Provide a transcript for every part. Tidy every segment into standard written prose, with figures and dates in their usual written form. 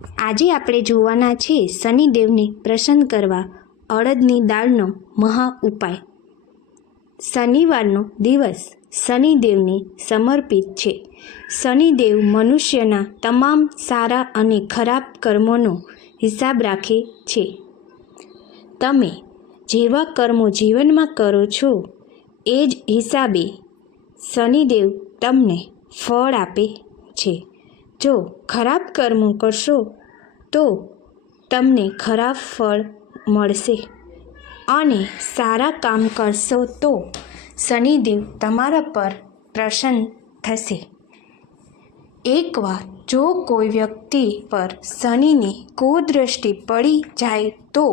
આજે આપણે જોવાના છે શનિદેવને પ્રસન્ન કરવા અડદની દાળનો મહા ઉપાય. શનિવારનો દિવસ શનિદેવને સમર્પિત છે. શનિદેવ મનુષ્યના તમામ સારા અને ખરાબ કર્મોનો હિસાબ રાખે છે. તમે જેવા કર્મો જીવનમાં કરો છો એ જ હિસાબે શનિદેવ તમને ફળ આપે છે. જો ખરાબ કર્મો કરશો તો તમને ખરાબ ફળ મળશે અને સારા કામ કરશો તો શનિદેવ તમારા પર પ્રસન્ન થશે. એકવાર જો કોઈ વ્યક્તિ પર શનિની કુદૃષ્ટિ પડી જાય તો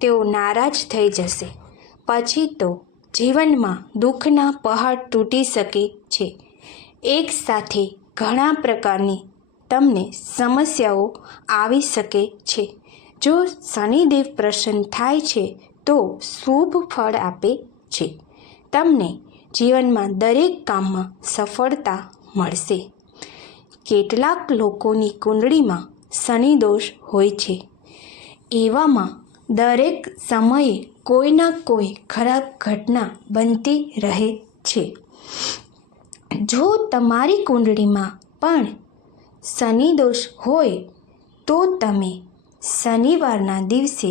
તેઓ નારાજ થઈ જશે. પછી તો જીવનમાં દુઃખના પહાડ તૂટી શકે છે. એક સાથે ઘણા પ્રકારની તમને સમસ્યાઓ આવી શકે છે. જો શનિદેવ પ્રસન્ન થાય છે તો શુભ ફળ આપે છે. તમને જીવનમાં દરેક કામમાં સફળતા મળશે. કેટલાક લોકોની કુંડળીમાં શનિ દોષ હોય છે. એવામાં દરેક સમયે કોઈના કોઈ ખરાબ ઘટના બનતી રહે છે. જો તમારી કુંડળીમાં પણ શનિ દોષ હોય તો તમે શનિવારના દિવસે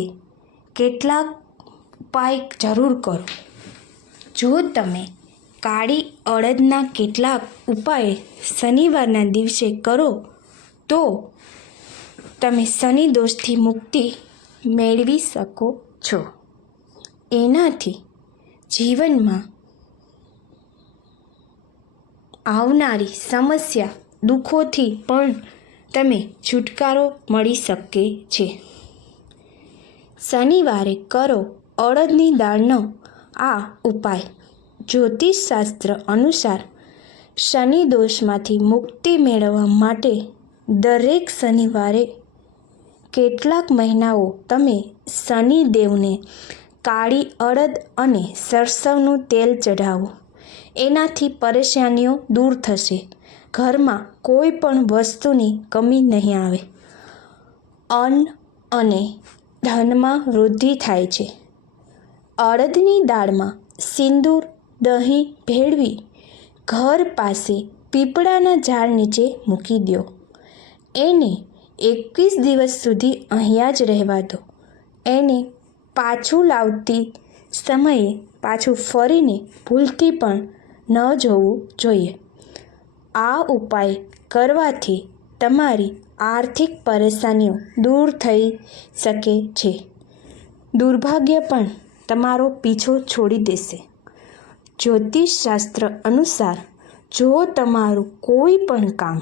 કેટલાક ઉપાય જરૂર કરો. જો તમે કાળી અડદના કેટલાક ઉપાય શનિવારના દિવસે કરો તો તમે શનિ દોષથી મુક્તિ મેળવી શકો છો. એનાથી જીવનમાં આવનારી સમસ્યા દુઃખોથી પણ તમે છુટકારો મળી શકે છે. શનિવારે કરો અડદની દાળનો આ ઉપાય. જ્યોતિષશાસ્ત્ર અનુસાર શનિ દોષમાંથી મુક્તિ મેળવવા માટે દરેક શનિવારે કેટલાક મહિનાઓ તમે શનિદેવને કાળી અડદ અને સરસવનું તેલ ચઢાવો. એનાથી પરેશાનીઓ દૂર થશે. ઘરમાં કોઈ પણ વસ્તુની કમી નહીં આવે. અન્ન અને ધનમાં વૃદ્ધિ થાય છે. અડદની દાળમાં સિંદૂર, દહીં ભેળવી ઘર પાસે પીપળાના ઝાડ નીચે મૂકી દો. એને 21 દિવસ સુધી અહીંયા જ રહેવા દો. એને પાછું લાવતી સમયે પાછું ફરીને ભૂલથી પણ ન જોવું જોઈએ. આ ઉપાય કરવાથી તમારી આર્થિક પરેશાનીઓ દૂર થઈ શકે છે. દુર્ભાગ્ય પણ તમારો પીછો છોડી દેશે. જ્યોતિષશાસ્ત્ર અનુસાર જો તમારું કોઈ પણ કામ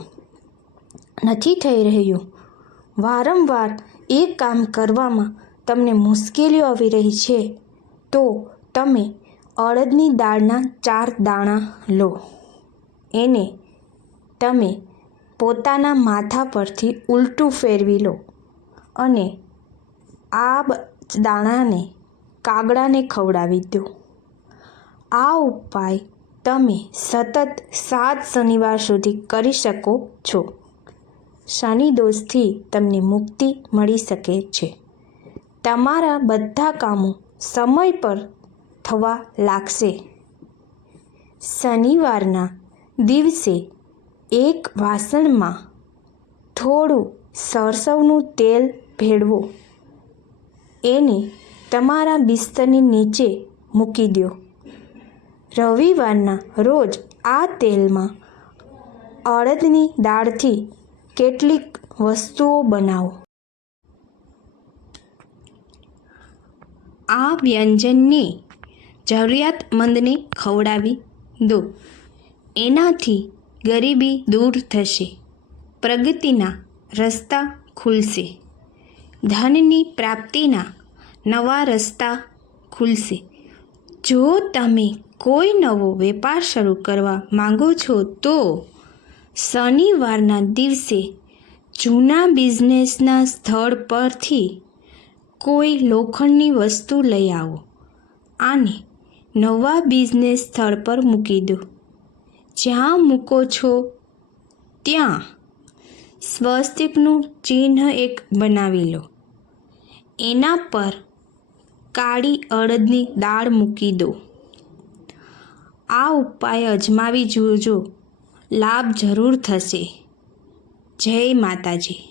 નથી થઈ રહ્યું, વારંવાર એ કામ કરવામાં તમને મુશ્કેલીઓ આવી રહી છે તો તમે અડદની દાળના 4 દાણા લો. એને તમે પોતાના માથા પરથી ઉલટું ફેરવી લો અને આ દાણાને કાગડાને ખવડાવી દો. આ ઉપાય તમે સતત 7 શનિવાર સુધી કરી શકો છો. શનિ દોષથી તમને મુક્તિ મળી શકે છે. તમારા બધા કામો સમય પર થવા લાગશે. શનિવારના દિવસે એક વાસણમાં થોડું સરસવનું તેલ ભેળવો. એને તમારા બિસ્તરની નીચે મૂકી દો. રવિવારના રોજ આ તેલમાં અડદની દાળથી કેટલીક વસ્તુઓ બનાવો. આ વ્યંજનને જરૂરિયાતમંદને ખવડાવી દો. એનાથી ગરીબી દૂર થશે. પ્રગતિના રસ્તા ખુલશે. ધનની પ્રાપ્તિના નવા રસ્તા ખુલશે. જો તમે કોઈ નવો વેપાર શરૂ કરવા માંગો છો તો શનિવારના દિવસે જૂના બિઝનેસના સ્થળ પરથી કોઈ લોખંડની વસ્તુ લઈ આવો. આને નવા બિઝનેસ સ્થળ પર મૂકી દો. જ્યાં મૂકો છો ત્યાં સ્વસ્તિકનું ચિહ્ન એક બનાવી લો. એના પર કાળી અડદની દાળ મૂકી દો. આ ઉપાય અજમાવી જોજો, લાભ જરૂર થશે. જય માતાજી.